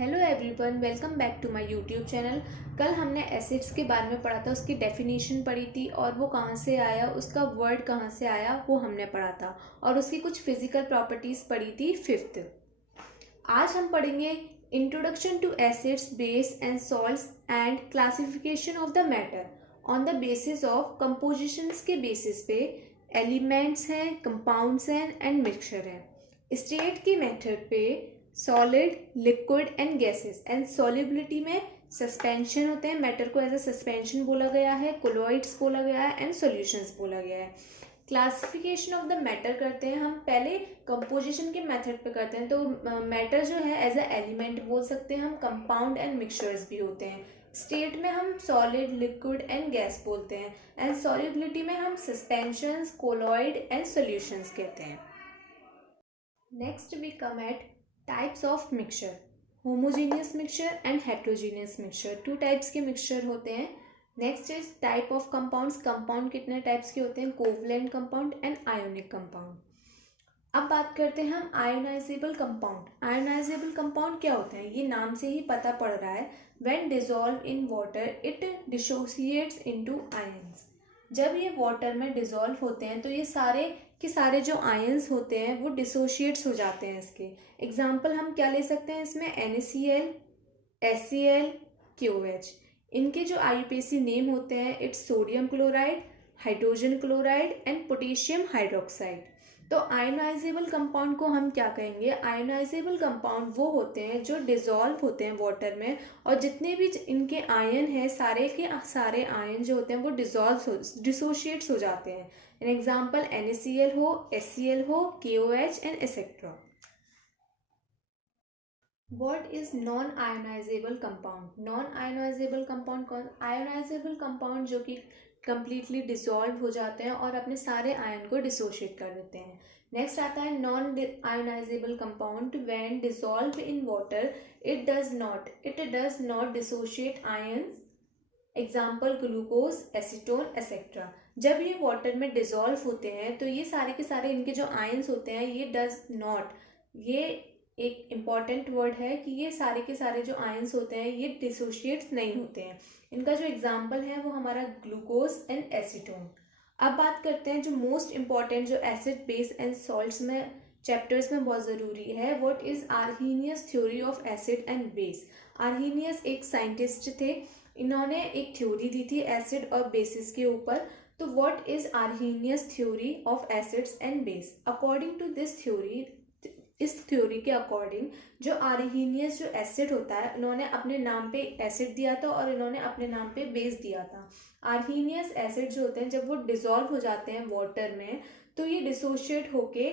Hello everyone, welcome back to my YouTube channel. कल हमने acids के बारे में पढ़ा था, उसकी डेफिनेशन पढ़ी थी और वो कहाँ से आया, उसका वर्ड कहाँ से आया वो हमने पढ़ा था और उसकी कुछ फिजिकल प्रॉपर्टीज़ पढ़ी थी फिफ्थ। आज हम पढ़ेंगे introduction to acids, base and salts and classification of the matter on the basis of compositions के बेसिस पे एलिमेंट्स हैं, कंपाउंड्स हैं एंड मिक्सचर हैं। स्टेट की मेथड पे solid, liquid and gases and solubility में सस्पेंशन होते हैं। मैटर को एज अ सस्पेंशन बोला गया है, कोलॉइड्स बोला गया है एंड सॉल्यूशंस बोला गया है। क्लासिफिकेशन ऑफ द मैटर करते हैं हम पहले कंपोजिशन के मेथड पे करते हैं। तो मैटर जो है एज अ एलिमेंट बोल सकते हैं हम, कंपाउंड एंड मिक्सचर्स भी होते हैं। स्टेट में हम सॉलिड, लिक्विड एंड गैस बोलते हैं एंड सॉल्युबिलिटी में हम सस्पेंशंस, कोलॉइड एंड सॉल्यूशंस कहते हैं। Next we come at types of mixture, homogeneous mixture and heterogeneous mixture. Two types के मिक्सचर होते हैं। Next is type of compounds, compound कितने टाइप्स के होते हैं, covalent compound and ionic compound. अब बात करते हैं हम आयोनाइजेबल कंपाउंड। आयोनाइजेबल कंपाउंड क्या होते हैं, ये नाम से ही पता पड़ रहा है। When dissolve in water it dissociates into ions. जब ये वाटर में डिसॉल्व होते हैं तो ये सारे के सारे जो आयंस होते हैं वो डिसोशिएट्स हो जाते हैं। इसके एग्जाम्पल हम क्या ले सकते हैं इसमें, NaCl, HCl, KOH। इनके जो IUPAC नेम होते हैं, it's sodium chloride, hydrogen chloride and potassium hydroxide. तो आयोनाइजेबल कंपाउंड को हम क्या कहेंगे, आयोनाइजेबल कंपाउंड वो होते हैं जो डिसॉल्व होते हैं वाटर में और जितने भी इनके आयन हैं सारे के सारे आयन जो होते हैं वो डिसोशिएट्स हो जाते हैं। एन एग्जाम्पल NaCl हो, HCl हो, KOH and etcetera. What is non ionisable compound? Non ionisable compound कौन? आयोनाइजेबल कंपाउंड जो कि कंप्लीटली डिसॉल्व हो जाते हैं और अपने सारे आयन को डिसोशिएट कर देते हैं। नेक्स्ट आता है non ionisable compound. When dissolve in water it does not dissociate ions. Example glucose, acetone etcetera. जब ये वाटर में डिसॉल्व होते हैं तो ये सारे के सारे इनके जो आयंस होते हैं ये डज नॉट, ये एक इम्पॉर्टेंट वर्ड है कि ये सारे के सारे जो आयंस होते हैं ये डिसोशिएट्स नहीं होते हैं। इनका जो एग्जाम्पल है वो हमारा ग्लूकोज एंड एसीटोन। अब बात करते हैं जो मोस्ट इम्पॉर्टेंट जो एसिड, बेस एंड सॉल्ट्स में चैप्टर्स में बहुत ज़रूरी है, what is Arrhenius theory of acid and base. Arrhenius एक साइंटिस्ट थे, इन्होंने एक थ्योरी दी थी एसिड और बेसिस के ऊपर। तो what is Arrhenius theory of acids and base? According to this theory, इस थ्योरी के अकॉर्डिंग जो आर्हीनियस जो एसिड होता है, इन्होंने अपने नाम पे एसिड दिया था और इन्होंने अपने नाम पे बेस दिया था। आर्हीनियस एसिड जो होते हैं जब वो डिसॉल्व हो जाते हैं वाटर में तो ये डिसोशिएट होके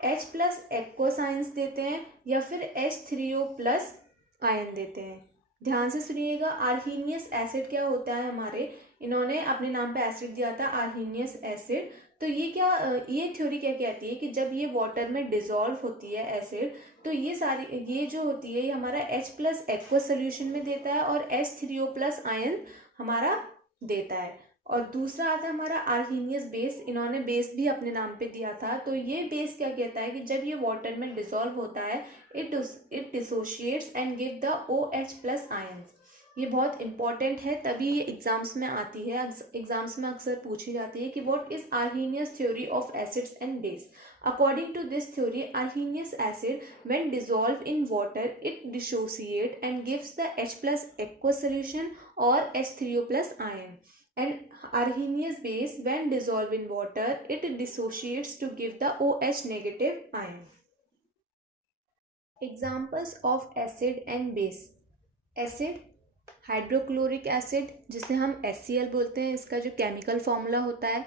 H प्लस एक्वस आयंस देते हैं या फिर H3O प्लस आयन देते हैं। ध्यान से सुनिएगा, आर्हीनियस एसिड क्या होता है हमारे, इन्होंने अपने नाम पे एसिड दिया था आर्हीनियस एसिड। तो ये थ्योरी क्या कहती है कि जब ये वाटर में डिसॉल्व होती है एसिड तो ये जो होती है ये हमारा H प्लस एक्वस सोल्यूशन में देता है और H3O प्लस आयन हमारा देता है। और दूसरा आता है हमारा आर्हीनियस बेस, इन्होंने बेस भी अपने नाम पे दिया था। तो ये बेस क्या कहता है कि जब ये वाटर में डिसॉल्व होता है it dissociates and give the OH plus ions. ये बहुत इंपॉर्टेंट है, तभी ये एग्जाम्स में आती है, एग्जाम्स में अक्सर पूछी जाती है कि what is Arrhenius theory of acids and base. According to this theory, Arrhenius acid when dissolve in water it dissociate and gives the H plus aqueous solution और H3O plus ion. And arrhenius base when dissolved in water it dissociates to give the OH negative ion. Examples of acid and base. Acid, hydrochloric acid जिसे हम HCl बोलते हैं, इसका जो chemical formula होता है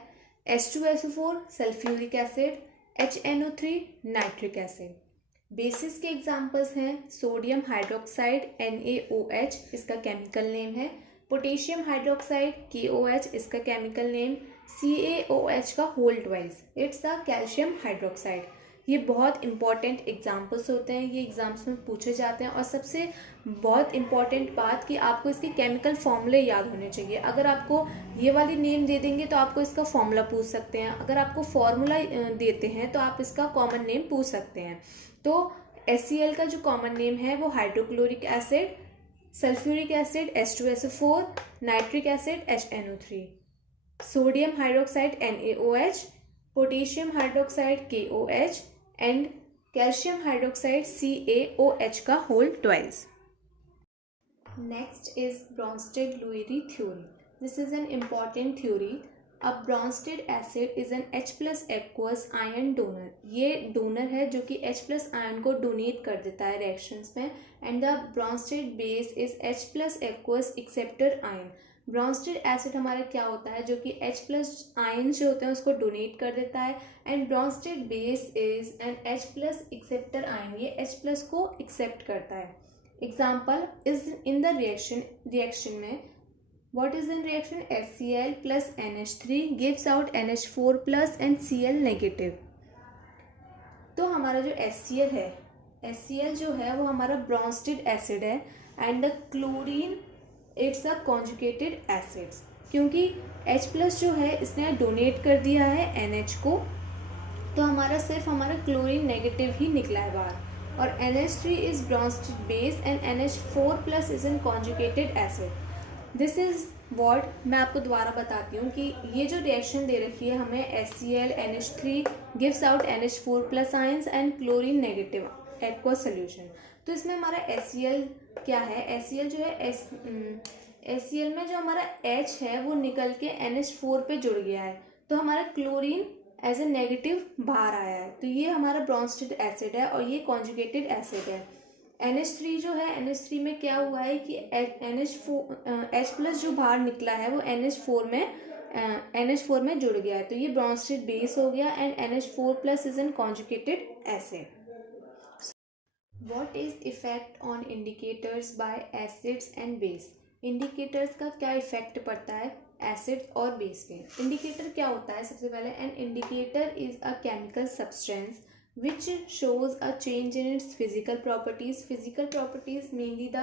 H2SO4 sulphuric acid, HNO3 nitric acid. Basis के examples हैं सोडियम हाइड्रोक्साइड NaOH, इसका केमिकल नेम है, पोटेशियम हाइड्रोक्साइड KOH, इसका केमिकल नेम, CaOH का whole twice, it's the calcium hydroxide. ये बहुत इंपॉर्टेंट एग्जाम्पल्स होते हैं, ये एग्जाम्स में पूछे जाते हैं। और सबसे बहुत इंपॉर्टेंट बात कि आपको इसके केमिकल फॉर्मूले याद होने चाहिए। अगर आपको ये वाली नेम दे देंगे तो आपको इसका फॉर्मूला पूछ सकते हैं, अगर आपको फॉर्मूला देते हैं तो आप इसका कॉमन नेम पूछ सकते हैं। तो HCl का जो कॉमन नेम है वो hydrochloric acid, sulphuric acid H2SO4, nitric acid HNO3, sodium hydroxide NaOH, potassium hydroxide KOH and calcium hydroxide CaOH का whole twice. Next is Bronsted-Lowry theory. This is an important theory. A Bronsted acid is an H plus aqueous ion donor. ये donor है जो कि H plus ion को donate कर देता है reactions में. And the Bronsted base is H plus aqueous acceptor ion. Bronsted acid हमारा क्या होता है जो कि H plus ion जो होते हैं उसको डोनेट कर देता है. And Bronsted base is an H plus acceptor ion. ये H plus को एक्सेप्ट करता है. Example is in the reaction में what is in reaction? HCl plus NH3 gives out NH4 plus and Cl negative. तो हमारा जो HCl है, HCl जो है वो हमारा ब्रॉन्स्टेड एसिड है and the chlorine it's a conjugated acids. क्योंकि H प्लस जो है इसने डोनेट कर दिया है NH को, तो हमारा सिर्फ हमारा क्लोरीन नेगेटिव ही निकला है बाहर. और NH3 is Brønsted base and NH4 plus is an conjugated acid. This is what मैं आपको दोबारा बताती हूँ कि ये जो रिएक्शन दे रखी है हमें HCl NH3 gives out NH4 plus ions and chlorine negative aqueous solution. तो इसमें हमारा HCl क्या है? HCl जो है HCl में जो हमारा H है वो निकल के NH4 पे जुड़ गया है, तो हमारा क्लोरीन एज ए नेगेटिव बाहर आया है. तो ये हमारा ब्रॉन्स्टेड एसिड है और ये कॉन्जुगेटेड एसिड है. NH3 जो है NH3 में क्या हुआ है कि H प्लस जो बाहर निकला है वो NH4 में जुड़ गया है, तो ये ब्रॉन्स्टेड बेस हो गया and NH4 plus is an conjugated acid. What is effect on indicators by acids and base? Indicators का क्या इफेक्ट पड़ता है एसिड और बेस पे? इंडिकेटर क्या होता है? सबसे पहले an indicator is a chemical substance which shows a change in its physical properties. Physical properties mainly the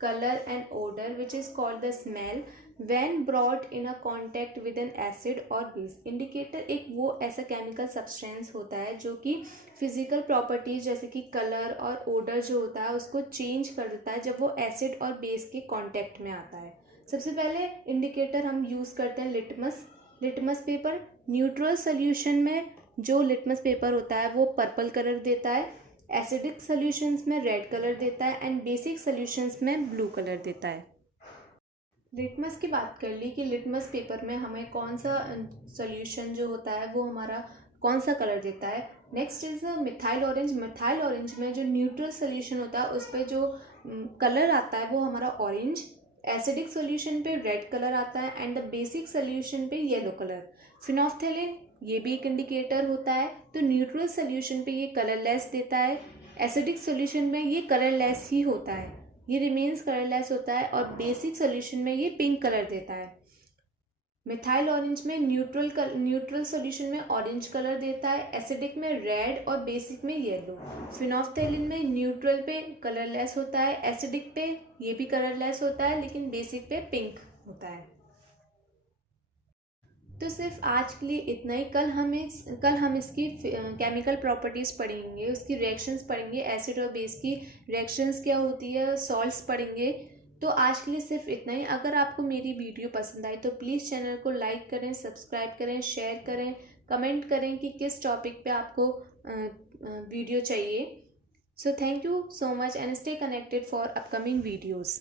color and odor, which is called the smell, when brought in a contact with an acid or base. Indicator एक वो ऐसा chemical substance होता है जो कि physical properties जैसे कि color और odor जो होता है उसको change कर देता है जब वो acid और base के contact में आता है. सबसे पहले indicator हम use करते हैं लिटमस पेपर. न्यूट्रल सोल्यूशन में जो लिटमस पेपर होता है वो पर्पल कलर देता है, एसिडिक सॉल्यूशंस में रेड कलर देता है एंड बेसिक सॉल्यूशंस में ब्लू कलर देता है. लिटमस की बात कर ली कि लिटमस पेपर में हमें कौन सा सॉल्यूशन जो होता है वो हमारा कौन सा कलर देता है. Next is methyl orange. Methyl orange में जो न्यूट्रल सोल्यूशन होता है उस पर जो कलर आता है वो हमारा ऑरेंज, एसिडिक सॉल्यूशन पे रेड कलर आता है एंड द बेसिक सॉल्यूशन पे येलो कलर. फिनोल्फ्थेलिन ये भी एक इंडिकेटर होता है, तो न्यूट्रल सोल्यूशन पे ये कलरलेस देता है, एसिडिक सोल्यूशन में ये कलरलेस ही होता है, ये रिमेन्स कलरलेस होता है और बेसिक सोल्यूशन में ये पिंक कलर देता है. मिथाइल ऑरेंज में न्यूट्रल सोल्यूशन में ऑरेंज कलर देता है, एसिडिक में रेड और बेसिक में येलो. फिनोल्फ्थेलिन में न्यूट्रल पे कलरलेस होता है, एसिडिक पे ये भी कलरलेस होता है लेकिन बेसिक पे पिंक होता है. तो सिर्फ आज के लिए इतना ही. कल हम इसकी केमिकल प्रॉपर्टीज़ पढ़ेंगे, उसकी रिएक्शंस पढ़ेंगे, एसिड और बेस की रिएक्शंस क्या होती है, सॉल्ट्स पढ़ेंगे. तो आज के लिए सिर्फ इतना ही. अगर आपको मेरी वीडियो पसंद आई तो प्लीज़ चैनल को लाइक करें, सब्सक्राइब करें, शेयर करें, कमेंट करें कि किस टॉपिक पे आपको वीडियो चाहिए. So thank you so much and stay connected for upcoming videos.